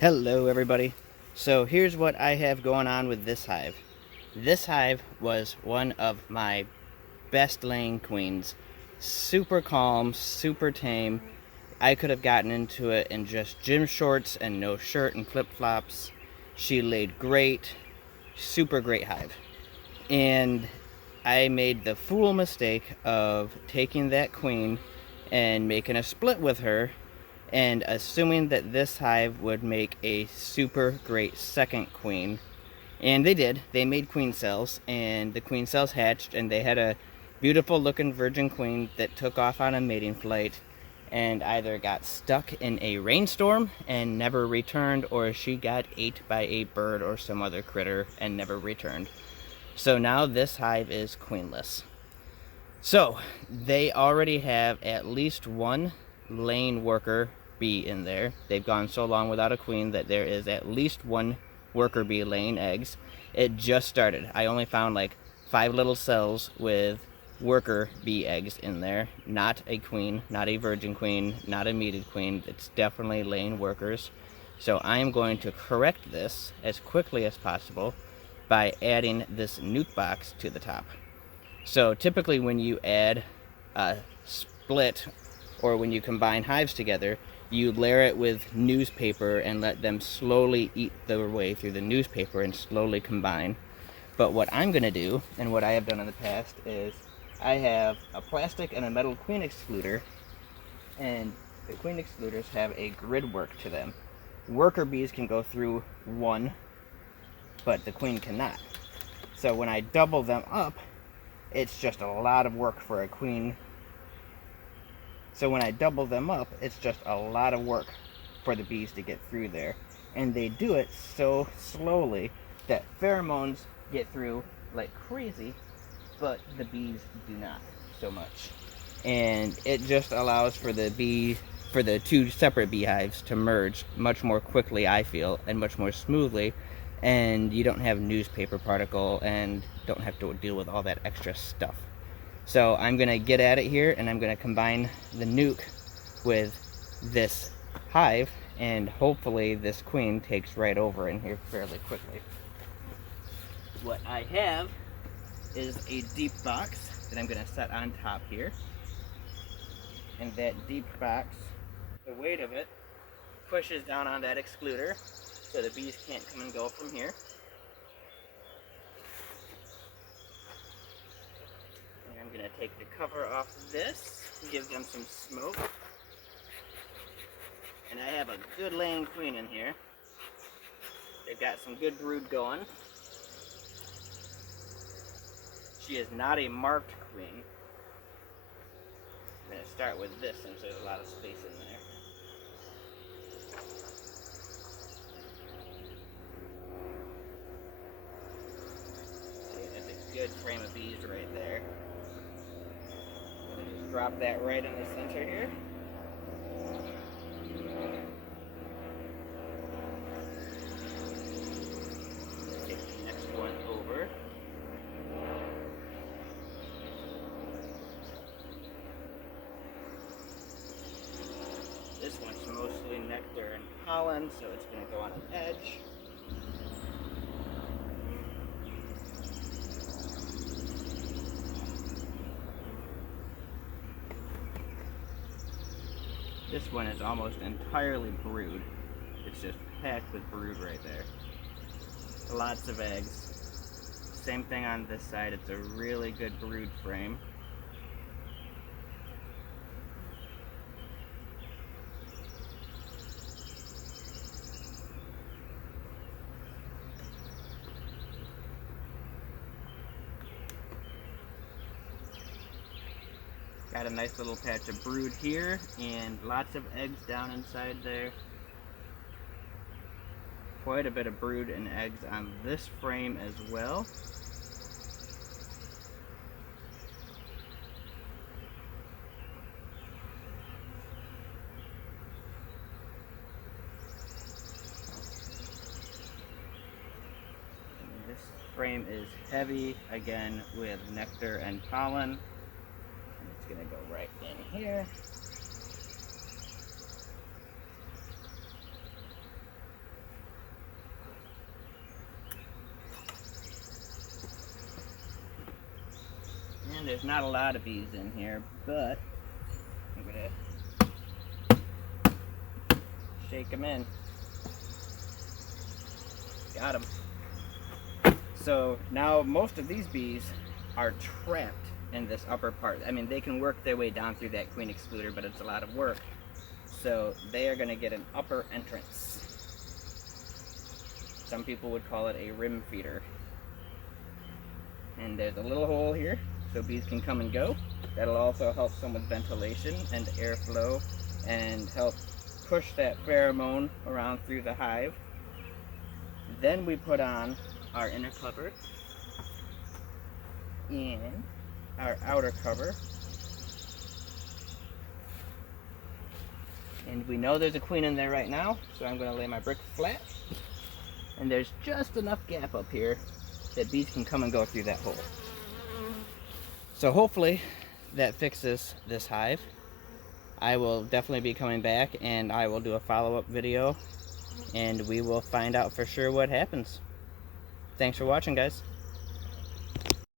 Hello everybody. So here's what I have going on with this hive. This hive was one of my best laying queens. Super calm, super tame. I could have gotten into it in just gym shorts and no shirt and flip-flops. She laid great, super great hive. And I made the fool mistake of taking that queen and making a split with her and assuming that this hive would make a super great second queen. And they did. They made queen cells, and the queen cells hatched, and they had a beautiful looking virgin queen that took off on a mating flight and either got stuck in a rainstorm and never returned, or she got ate by a bird or some other critter and never returned. So now this hive is queenless. So they already have at least one lane worker bee in there. They've gone so long without a queen that there is at least one worker bee laying eggs. It just started. I only found like 5 little cells with worker bee eggs in there. Not a queen, not a virgin queen, not a mated queen. It's definitely laying workers. So I am going to correct this as quickly as possible by adding this nuke box to the top. So typically when you add a split or when you combine hives together, you layer it with newspaper and let them slowly eat their way through the newspaper and slowly combine. But what I'm going to do, and what I have done in the past, is I have a plastic and a metal queen excluder, and the queen excluders have a grid work to them. Worker bees can go through one, but the queen cannot. So when I double them up, it's just a lot of work for a queen. So when I double them up, it's just a lot of work for the bees to get through there. And they do it so slowly that pheromones get through like crazy, but the bees do not so much. And it just allows for the two separate beehives to merge much more quickly, I feel, and much more smoothly. And you don't have newspaper particle and don't have to deal with all that extra stuff. So I'm going to get at it here, and I'm going to combine the nuke with this hive, and hopefully this queen takes right over in here fairly quickly. What I have is a deep box that I'm going to set on top here. And that deep box, the weight of it, pushes down on that excluder so the bees can't come and go from here. And I'm going to take the cover off of this, give them some smoke. And I have a good laying queen in here. They've got some good brood going. She is not a marked queen. I'm going to start with this since there's a lot of space in there. See, that's a good frame of bees right there. Just drop that right in the center here. Take the next one over. This one's mostly nectar and pollen, so it's going to go on an edge. This one is almost entirely brood. It's just packed with brood right there. Lots of eggs. Same thing on this side. It's a really good brood frame. Got a nice little patch of brood here and lots of eggs down inside there. Quite a bit of brood and eggs on this frame as well. And this frame is heavy again with nectar and pollen. It's going to go right in here. And there's not a lot of bees in here, but I'm gonna shake them in. Got them. So now most of these bees are trapped in this upper part. I mean, they can work their way down through that queen excluder, but it's a lot of work. So they are gonna get an upper entrance. Some people would call it a rim feeder. And there's a little hole here so bees can come and go. That'll also help some with ventilation and airflow and help push that pheromone around through the hive. Then we put on our inner cover and our outer cover. And we know there's a queen in there right now, so I'm going to lay my brick flat. And there's just enough gap up here that bees can come and go through that hole. So hopefully that fixes this hive. I will definitely be coming back and I will do a follow-up video and we will find out for sure what happens. Thanks for watching, guys.